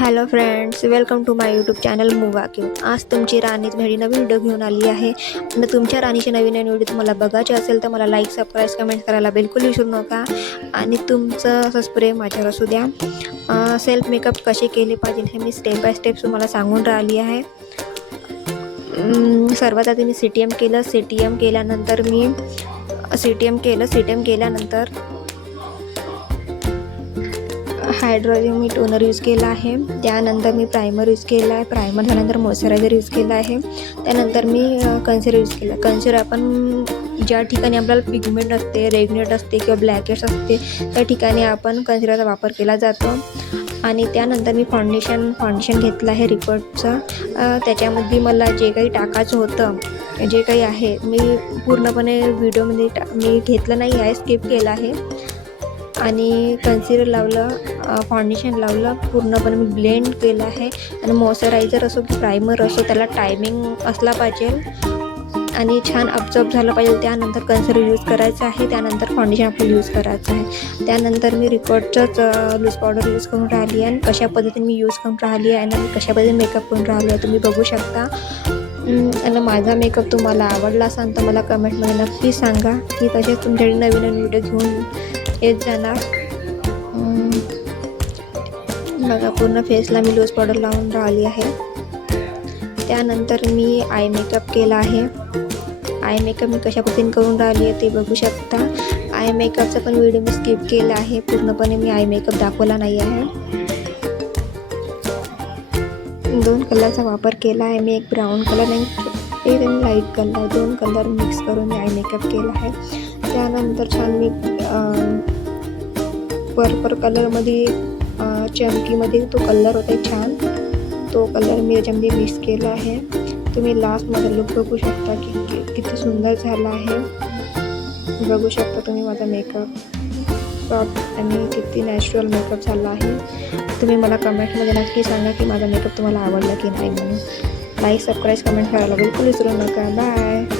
Hello friends, welcome to my YouTube channel मुवा क्यू. आज तुमची राणीच भेटी नवीन व्हिडिओ घेऊन आली आहे. आणि तुमच्या राणीचे नवीन व्हिडिओ तुम्हाला बघायचे असेल तर मला लाईक, सबस्क्राईब, कमेंट करायला बिलकुल विसरू नका. आणि तुमचं असंच प्रेम माझ्यावर असू द्या. सेल्फ मेकअप कसे केले पाहिजे हे मी स्टेप बाय स्टेप तुम्हाला सांगून राहिली आहे. सर्वात आधी मी CTM केलं. CTM केल्यानंतर हायड्रोजन मी टोनर यूज केला आहे. त्यानंतर मी प्रायमर यूज केला आहे. प्रायमर झाल्यानंतर मॉइश्चरायझर यूज केला आहे. त्यानंतर मी कन्सिलर यूज केला. कन्सिलर आपण ज्या ठिकाणी आपल्याला पिगमेंट असते, रेडनेट असते किंवा ब्लॅकेट्स असते त्या ठिकाणी आपण कन्सिलरचा वापर केला जातो. आणि त्यानंतर मी फाउंडेशन घेतलं आहे रिपोर्टचं. त्याच्यामध्ये मला जे काही टाकायचं होतं, जे काही आहे मी पूर्णपणे व्हिडिओमध्ये मी घेतलं नाही आहे, स्किप केलं आहे. आणि कन्सिलर लावलं, फाउंडेशन लावलं, पूर्णपणे मी ब्लेंड केलं आहे. आणि मॉइश्चरायझर असो की प्रायमर असो त्याला टायमिंग असला पाहिजे आणि छान अब्झॉर्ब झालं पाहिजे. त्यानंतर कन्सिलर यूज करायचं आहे. त्यानंतर फाउंडेशन आपल्याला यूज करायचं आहे. त्यानंतर मी रिपोर्टचंच लूज पावडर यूज करून राहिली आहे. आणि कशा पद्धतीने मी यूज करून राहिली आहे आणि कशा पद्धतीने मेकअप करून राहिली आहे तुम्ही बघू शकता. आणि माझा मेकअप तुम्हाला आवडला असेल तर मला कमेंटमध्ये नक्की सांगा. मी तसेच तुमच्याकडे नवीन व्हिडिओ घेऊन येत जाणार. बघा, पूर्ण फेसला मी लूज पावडर लावून राहिली आहे. त्यानंतर मी आय मेकअप केला आहे. आय मेकअप मी कशा पद्धतीने करून राहिली आहे ते बघू शकता. आय मेकअपचा पण व्हिडिओ मी स्किप केला आहे. पूर्णपणे मी आय मेकअप दाखवला नाही आहे. 2 कलरचा वापर केला आहे मी. एक ब्राऊन कलर आणि एक लाईट कलर, 2 कलर मिक्स करून मी आय मेकअप केला आहे. त्यानंतर छान मी पर्पल कलरमध्ये चमकीमध्ये तो कलर होता छान, तो कलर मी याच्यामध्ये मिक्स केला आहे. तुम्ही लास्टमध्ये लुक बघू शकता की किती सुंदर झाला आहे. बघू शकता तुम्ही माझा मेकअप सॉफ्ट आणि किती नॅचरल मेकअप झाला आहे. तुम्ही मला कमेंटमध्ये नक्की सांगा की माझा मेकअप तुम्हाला आवडला की नाही म्हणून. लाईक, सबस्क्राईब, कमेंट करायला बिलकुल विसरू नका. बाय.